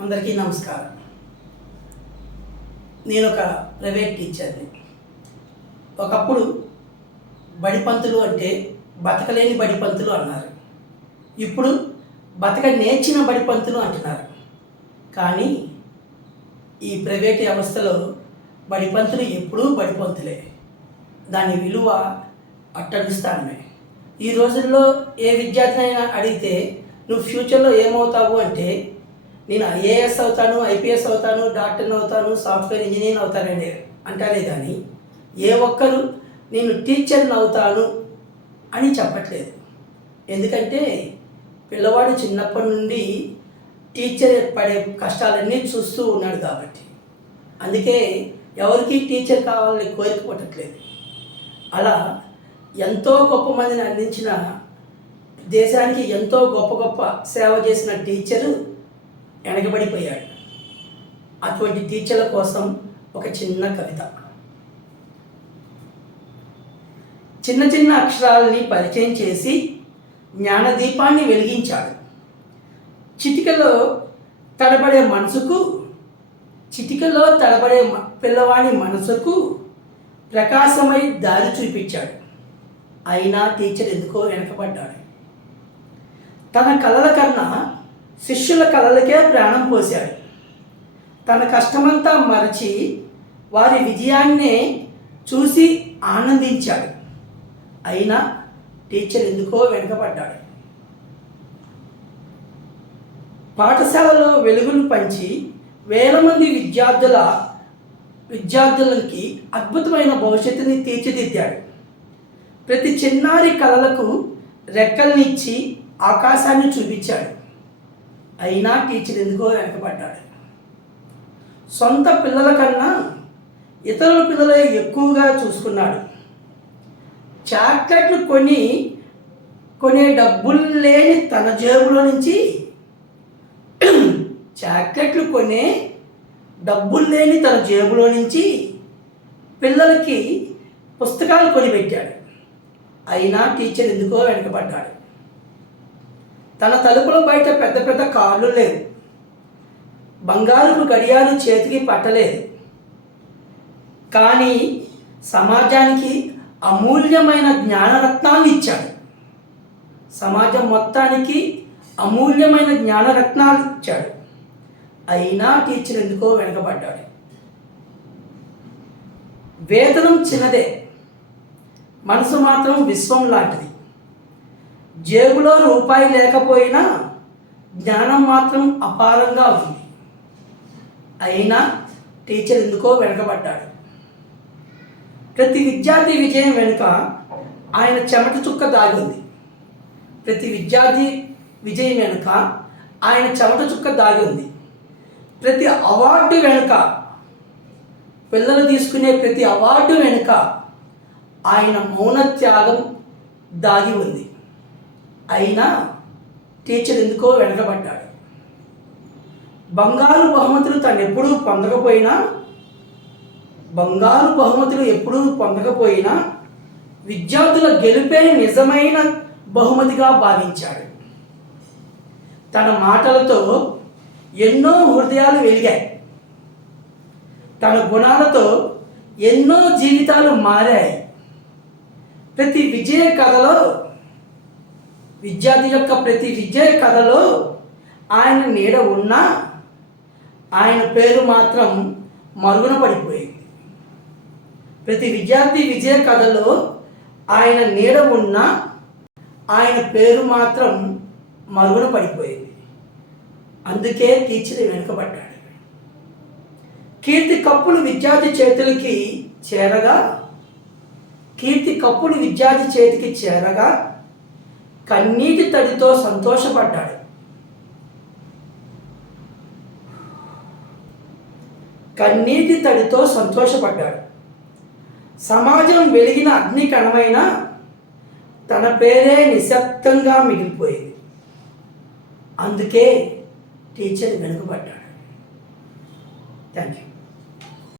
అందరికీ నమస్కారం. నేను ఒక ప్రైవేట్ టీచర్ని. ఒకప్పుడు బడిపంతులు అంటే బతకలేని బడిపంతులు అన్నారు. ఇప్పుడు బతక నేర్చిన బడిపంతులు అంటున్నారు. కానీ ఈ ప్రైవేట్ వ్యవస్థలో బడిపంతులు ఎప్పుడూ బడిపంతులే దాని విలువ అట్టడుస్తానమే ఈ రోజుల్లో ఏ విద్యార్థినైనా అడిగితే నువ్వు ఫ్యూచర్లో ఏమవుతావు? అంటే నేను ఐఏఎస్ అవుతాను ఐపీఎస్ అవుతాను డాక్టర్ని అవుతాను సాఫ్ట్వేర్ ఇంజనీర్ అవుతానండి అంటారే కానీ ఏ ఒక్కరు నేను టీచర్ని అవుతాను అని చెప్పట్లేదు. ఎందుకంటే పిల్లవాడు చిన్నప్పటి నుండి టీచర్ పడే కష్టాలన్నీ చూస్తూ ఉన్నాడు కాబట్టి. అందుకే ఎవరికి టీచర్ కావాలని కోరిక పుట్టట్లేదు. అలా ఎంతో గొప్ప మందిని అందించిన దేశానికి ఎంతో గొప్ప గొప్ప సేవ చేసిన టీచరు వెనకబడిపోయాడు అటువంటి టీచర్ల కోసం ఒక చిన్న కవిత. చిన్న చిన్న అక్షరాలని పరిచయం చేసి జ్ఞానదీపాన్ని వెలిగించాడు. చిటికలో తడబడే మనసుకు చిటికలో తడబడే పిల్లవాడి మనసుకు ప్రకాశమై దారి చూపించాడు. అయినా టీచర్ ఎందుకో వెనకబడ్డాడు. తన కలల కన్నా శిష్యుల కలలకే ప్రాణం పోశాడు. తన కష్టమంతా మరచి వారి విజయాన్నే చూసి ఆనందించాడు. అయినా టీచర్ ఎందుకో వెనుకబడ్డాడు. పాఠశాలలో వెలుగులు పంచి వేల మంది విద్యార్థుల విద్యార్థులకి అద్భుతమైన భవిష్యత్తుని తీర్చిదిద్దాడు. ప్రతి చిన్నారి కళలకు రెక్కల్నిచ్చి ఆకాశాన్ని చూపించాడు. అయినా టీచర్ ఎందుకో వెనకబడ్డాడు. సొంత పిల్లల కన్నా ఇతరుల పిల్లలే ఎక్కువగా చూసుకున్నాడు. చాక్లెట్లు కొని కొనే డబ్బులు లేని తన జేబులో నుంచి చాక్లెట్లు కొనే డబ్బులు లేని తన జేబులో నుంచి పిల్లలకి పుస్తకాలు కొనిపెట్టాడు అయినా టీచర్ ఎందుకో వెనకబడ్డాడు. తన తలుపుల బయట పెద్ద పెద్ద కార్లు లేవు. బంగారుపు గడియాలు చేతికి పట్టలేదు. కానీ సమాజానికి అమూల్యమైన జ్ఞానరత్నాన్ని ఇచ్చాడు. సమాజం మొత్తానికి అమూల్యమైన జ్ఞానరత్నాలు ఇచ్చాడు. అయినా టీచర్ ఎందుకో వెనకబడ్డాడు. వేతనం చిన్నదే. మనసు మాత్రం విశ్వం లాంటిది. జేబులో రూపాయి లేకపోయినా జ్ఞానం మాత్రం అపారంగా ఉంది. అయినా టీచర్ ఎందుకో వెనకబడ్డాడు. ప్రతి విద్యార్థి విజయం వెనుక ఆయన చెమట చుక్క దాగి ఉంది ప్రతి విద్యార్థి విజయం వెనుక ఆయన చెమట చుక్క దాగి ఉంది ప్రతి అవార్డు వెనుక పిల్లలు తీసుకునే ప్రతి అవార్డు వెనుక ఆయన మౌన త్యాగం దాగి ఉంది. అయినా టీచర్ ఎందుకో వెనకబడ్డాడు. బంగారు బహుమతులు తను ఎప్పుడూ పొందకపోయినా బంగారు బహుమతులు ఎప్పుడూ పొందకపోయినా విద్యార్థుల గెలుపే నిజమైన బహుమతిగా భావించాడు. తన మాటలతో ఎన్నో హృదయాలు వెలిగాయి. తన గుణాలతో ఎన్నో జీవితాలు మారాయి. ప్రతి విజయ కథలో విద్యార్థి యొక్క ప్రతి విజయ కథలో ఆయన నీడ ఉన్నా ఆయన పేరు మాత్రం మరుగున పడిపోయింది. ప్రతి విద్యార్థి విజయ కథలో ఆయన నీడ ఉన్నా ఆయన పేరు మాత్రం మరుగున పడిపోయింది. అందుకే తీర్చిది వెనుకబడ్డాడు. కీర్తి కప్పులు విద్యార్థి చేతులకి చేరగా కీర్తి కప్పులు విద్యార్థి చేతికి చేరగా కన్నీటి తడితో సంతోషపడ్డాడు. కన్నీటి తడితో సంతోషపడ్డాడు. సమాజం వెలిగిన అగ్ని కణమైన తన పేరే నిశ్శబ్దంగా మిగిలిపోయింది. అందుకే టీచర్ వెనుకబడ్డాడు. Thank you